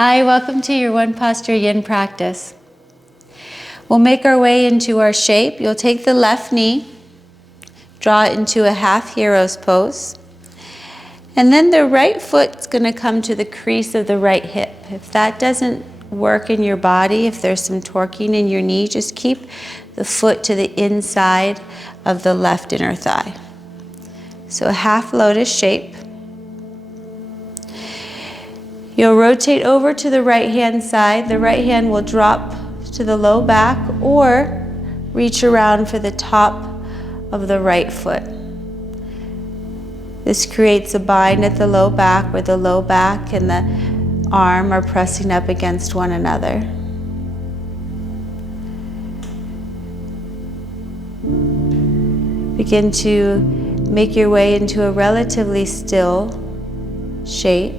Hi, welcome to your One Posture Yin practice. We'll make our way into our shape. You'll take the left knee, draw it into a half hero's pose, and then the right foot's going to come to the crease of the right hip. If that doesn't work in your body, if there's some torquing in your knee, just keep the foot to the inside of the left inner thigh. So a half lotus shape. You'll rotate over to the right hand side. The right hand will drop to the low back or reach around for the top of the right foot. This creates a bind at the low back where the low back and the arm are pressing up against one another. Begin to make your way into a relatively still shape.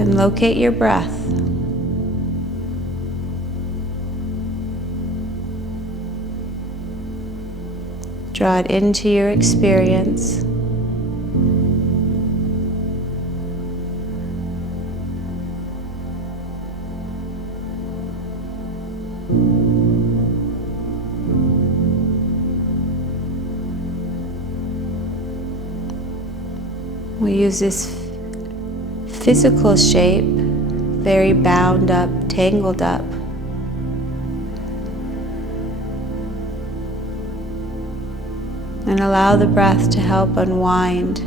And locate your breath. Draw it into your experience. We use this physical shape, very bound up, tangled up. And allow the breath to help unwind.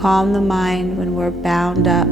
Calm the mind when we're bound up.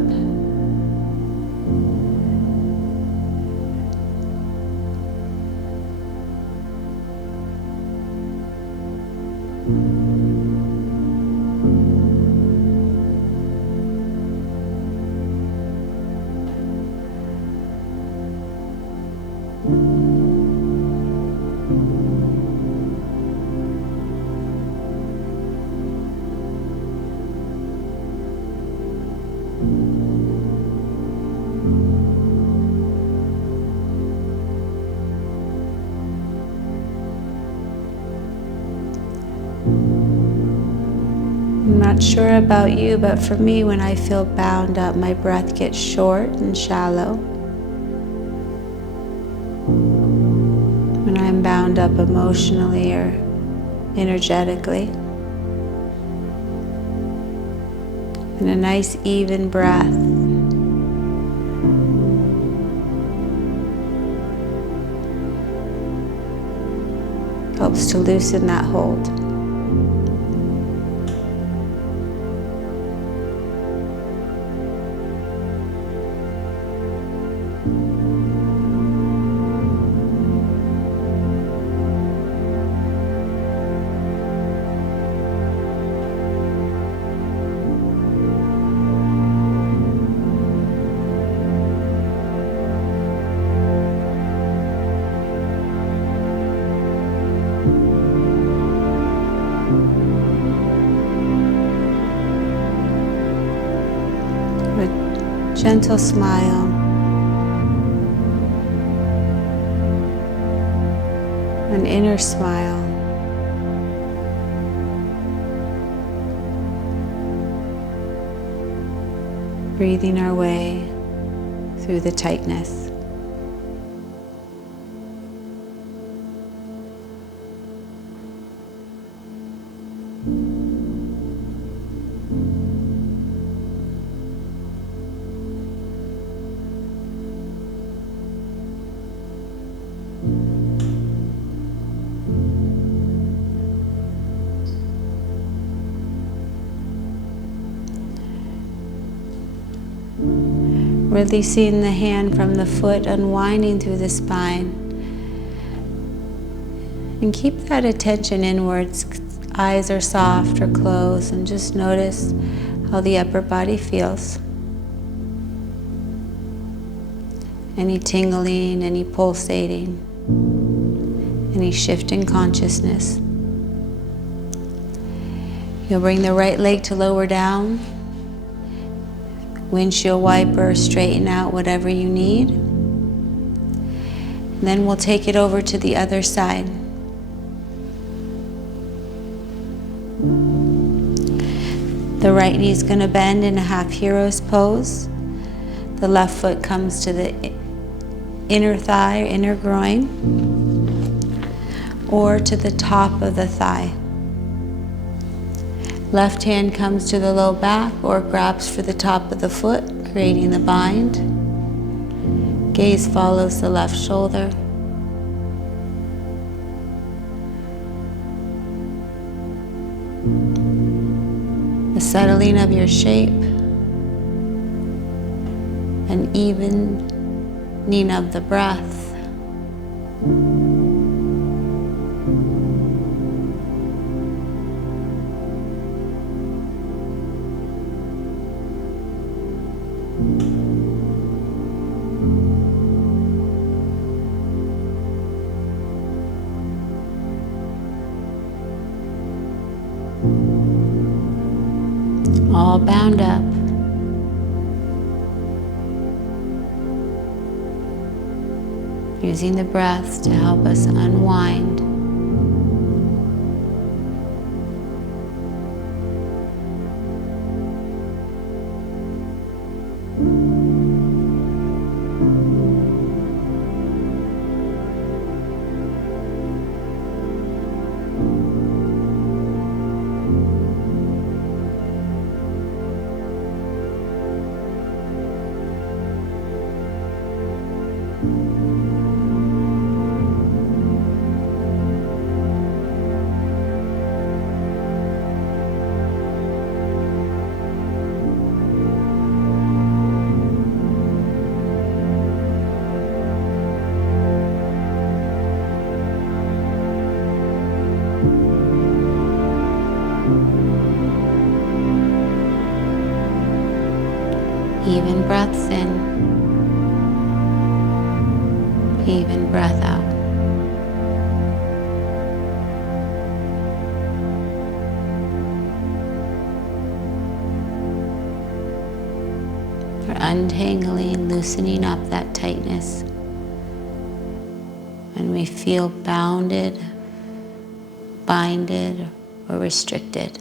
I'm not sure about you, but for me, when I feel bound up, my breath gets short and shallow. When I'm bound up emotionally or energetically. And a nice even breath. Helps to loosen that hold. Gentle smile. An inner smile. Breathing our way through the tightness. Releasing the hand from the foot, unwinding through the spine. And keep that attention inwards. Eyes are soft or closed, and just notice how the upper body feels. Any tingling, any pulsating, any shift in consciousness. You'll bring the right leg to lower down. Windshield wiper, straighten out whatever you need. And then we'll take it over to the other side. The right knee is going to bend in a half hero's pose. The left foot comes to the inner thigh or inner groin, or to the top of the thigh. Left hand comes to the low back or grabs for the top of the foot, creating the bind. Gaze follows the left shoulder. The settling of your shape, an evening of the breath. All bound up. Using the breath to help us unwind. Even breaths in, even breath out. We're untangling, loosening up that tightness. When we feel bounded, binded, or restricted.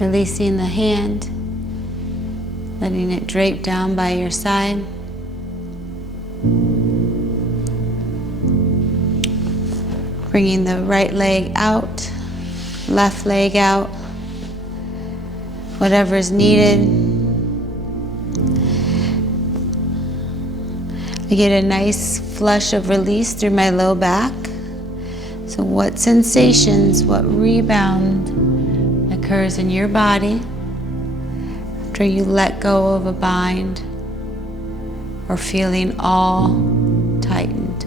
Releasing the hand, letting it drape down by your side. Bringing the right leg out, left leg out, whatever is needed. I get a nice flush of release through my low back. So what sensations, what rebound occurs in your body after you let go of a bind or feeling all tightened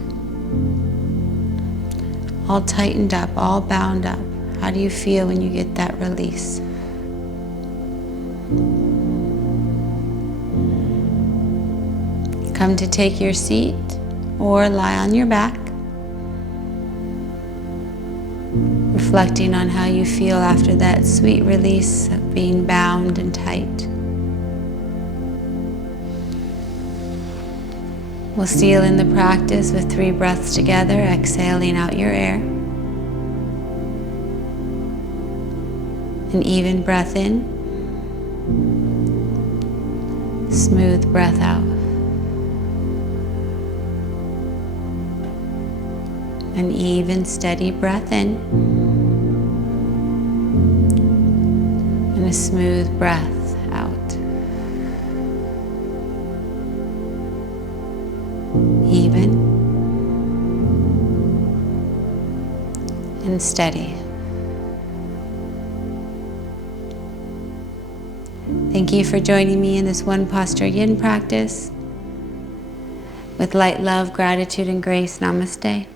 up, all bound up? How do you feel when you get that release? Come to take your seat or lie on your back, reflecting on how you feel after that sweet release of being bound and tight. We'll seal in the practice with 3 breaths together, exhaling out your air. An even breath in, smooth breath out. An even, steady breath in, and a smooth breath out. Even and steady. Thank you for joining me in this One Posture Yin practice. With light, love, gratitude, and grace, namaste.